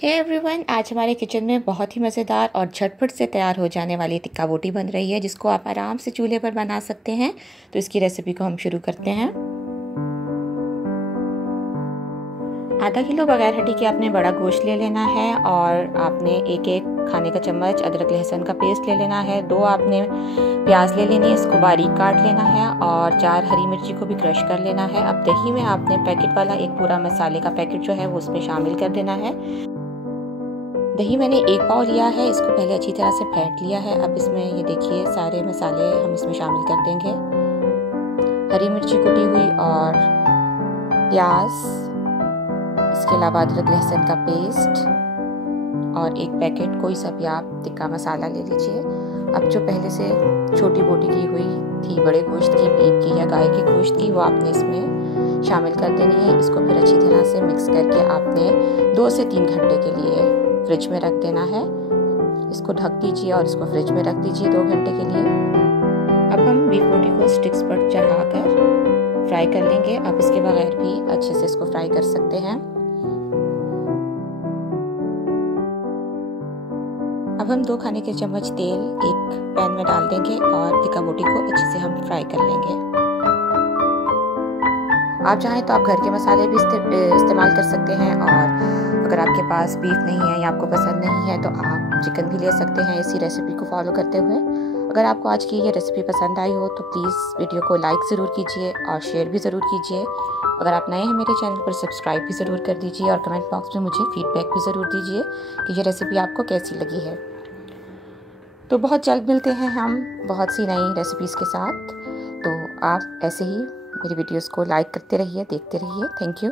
Hey everyone, आज हमारे kitchen में बहुत ही मज़ेदार और झटपट से तैयार हो जाने वाली टिक्का बोटी बन रही है, जिसको आप आराम से चूल्हे पर बना सकते हैं। तो इसकी रेसिपी को हम शुरू करते हैं। आधा किलो बगैर हड्डी के आपने बड़ा गोश्त ले लेना है और आपने एक एक खाने का चम्मच अदरक लहसुन का पेस्ट ले लेना है। 2 आपने प्याज ले लेनी है, इसको बारीक काट लेना है और 4 हरी मिर्ची को भी क्रश कर लेना है। अब दही में आपने पैकेट वाला एक पूरा मसाले का पैकेट जो है वो उसमें शामिल कर देना है। दही मैंने 1 पाव लिया है, इसको पहले अच्छी तरह से फेंट लिया है। अब इसमें ये देखिए सारे मसाले हम इसमें शामिल कर देंगे। हरी मिर्ची कुटी हुई और प्याज, इसके अलावा अदरक लहसुन का पेस्ट और एक पैकेट कोई सा भी आप टिक्का मसाला ले लीजिए। अब जो पहले से छोटी बोटी की हुई थी बड़े गोश्त की, बीफ की या गाय के गोश्त की, वो आपने इसमें शामिल कर देनी है। इसको फिर अच्छी तरह से मिक्स करके आपने 2 से 3 घंटे के लिए फ्रिज में रख देना है। इसको ढक दीजिए और इसको फ्रिज में रख दीजिए 2 घंटे के लिए। अब हम बीफ बोटी को स्टिक्स पर चढ़ाकर फ्राई कर लेंगे। आप इसके बगैर भी अच्छे से इसको फ्राई कर सकते हैं। अब हम 2 खाने के चम्मच तेल एक पैन में डाल देंगे और टिक्का बोटी को अच्छे से हम फ्राई कर लेंगे। आप चाहें तो आप घर के मसाले भी इस्तेमाल कर सकते हैं और अगर आपके पास बीफ नहीं है या आपको पसंद नहीं है तो आप चिकन भी ले सकते हैं इसी रेसिपी को फॉलो करते हुए। अगर आपको आज की ये रेसिपी पसंद आई हो तो प्लीज़ वीडियो को लाइक ज़रूर कीजिए और शेयर भी ज़रूर कीजिए। अगर आप नए हैं मेरे चैनल पर सब्सक्राइब भी ज़रूर कर दीजिए और कमेंट बॉक्स में मुझे फीडबैक भी ज़रूर दीजिए कि ये रेसिपी आपको कैसी लगी है। तो बहुत जल्द मिलते हैं हम बहुत सी नई रेसिपीज़ के साथ। तो आप ऐसे ही मेरी वीडियोस को लाइक करते रहिए, देखते रहिए। Thank you.